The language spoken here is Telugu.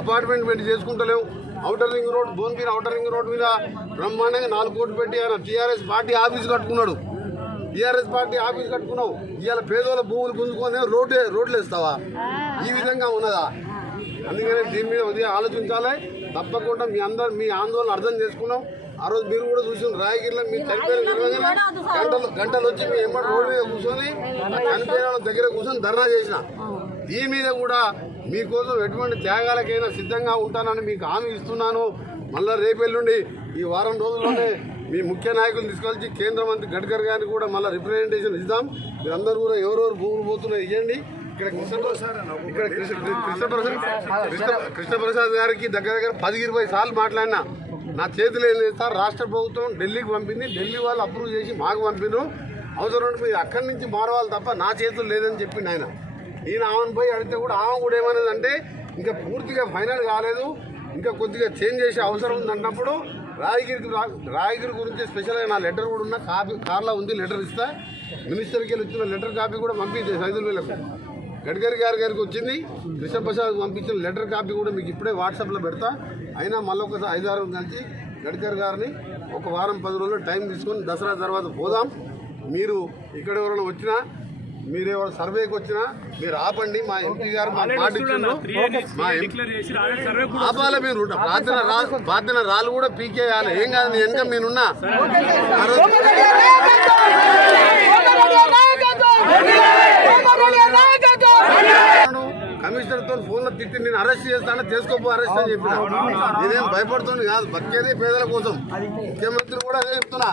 అపార్ట్మెంట్ పెట్టి చేసుకుంటలేవు. Outer ring road, Bhuvanagiri outer ring road మీద బ్రహ్మాండంగా 4 కోట్లు పెట్టి ఆయన టీఆర్ఎస్ పార్టీ ఆఫీస్ కట్టుకున్నాడు. టీఆర్ఎస్ పార్టీ ఆఫీస్ కట్టుకున్నావు. ఇవాళ పేదోళ్ళ భూములు గుంజుకొని రోడ్లు వేస్తావా? ఈ విధంగా ఉన్నదా? అందుకనే దీని మీద ఉదయం ఆలోచించాలి. తప్పకుండా మీ ఆందోళన అర్థం చేసుకున్నాం. ఆ రోజు మీరు కూడా చూసిన రాయగిరిలో మీరు చనిపోయిన గంటలు వచ్చి మీ ఎమ్మడి రోడ్డు మీద కూర్చొని చనిపోయిన వాళ్ళ దగ్గర కూర్చొని ధర్నా చేసిన. దీని మీద కూడా మీకోసం ఎటువంటి త్యాగాలకైనా సిద్ధంగా ఉంటానని మీకు హామీ ఇస్తున్నాను. మళ్ళీ రేపెల్లుండి ఈ వారం రోజుల్లోనే మీ ముఖ్య నాయకులు తీసుకొచ్చి కేంద్ర మంత్రి గడ్కరీ గారిని కూడా మళ్ళీ రిప్రజెంటేషన్ ఇద్దాం. మీరందరూ కూడా ఎవరెవరు భూములు పోతున్నాయి ఇవ్వండి. ఇక్కడ కృష్ణప్రసాద్ గారికి దగ్గర 10-20 సార్లు మాట్లాడినా. నా చేతిలో ఏం లేదు సార్, రాష్ట్ర ప్రభుత్వం ఢిల్లీకి పంపింది, ఢిల్లీ వాళ్ళు అప్రూవ్ చేసి మాకు పంపిను, అవసరం మీరు అక్కడి నుంచి మారవాలి తప్ప నా చేతులు లేదని చెప్పిండు ఆయన. ఈయన ఆమెను పోయి అడిగితే కూడా ఆమె కూడా ఏమనేదంటే ఇంకా పూర్తిగా ఫైనల్ కాలేదు, ఇంకా కొద్దిగా చేంజ్ చేసే అవసరం ఉంది అన్నప్పుడు రాయగిరి గురించి స్పెషల్గా నా లెటర్ కూడా ఉన్న కార్లో ఉంది, లెటర్ ఇస్తా. మినిస్టర్కి వెళ్ళి వచ్చిన లెటర్ కాపీ కూడా పంపించే 5,000 గడ్కరీ గారికి వచ్చింది. కృష్ణప్రసాద్ పంపించిన లెటర్ కాపీ కూడా మీకు ఇప్పుడే వాట్సాప్లో పెడతా. అయినా మళ్ళీ ఒకసారి 5-6 కలిసి గడ్కరీ గారిని ఒక వారం 10 రోజులు టైం తీసుకొని దసరా తర్వాత పోదాం. మీరు ఇక్కడ ఎవరైనా వచ్చినా, మీరు ఎవరైనా సర్వేకి వచ్చినా మీరు ఆపండి. మా ఎంపీ గారు మా పాటించారు, ఆపాలి. మీరు ప్రార్థన రాళ్ళు కూడా పీకేయాలి, ఏం కాదు. నేను వెనక మీరున్నా కమిషనర్తో ఫోన్లో తిట్టి నేను అరెస్ట్ చేస్తాను, చేసుకోపో అరెస్ట్ అని చెప్పిన. నేనేం భయపడుతుంది కాదు, బతికేదే పేదల కోసం. ముఖ్యమంత్రి కూడా అదే చెప్తున్నా.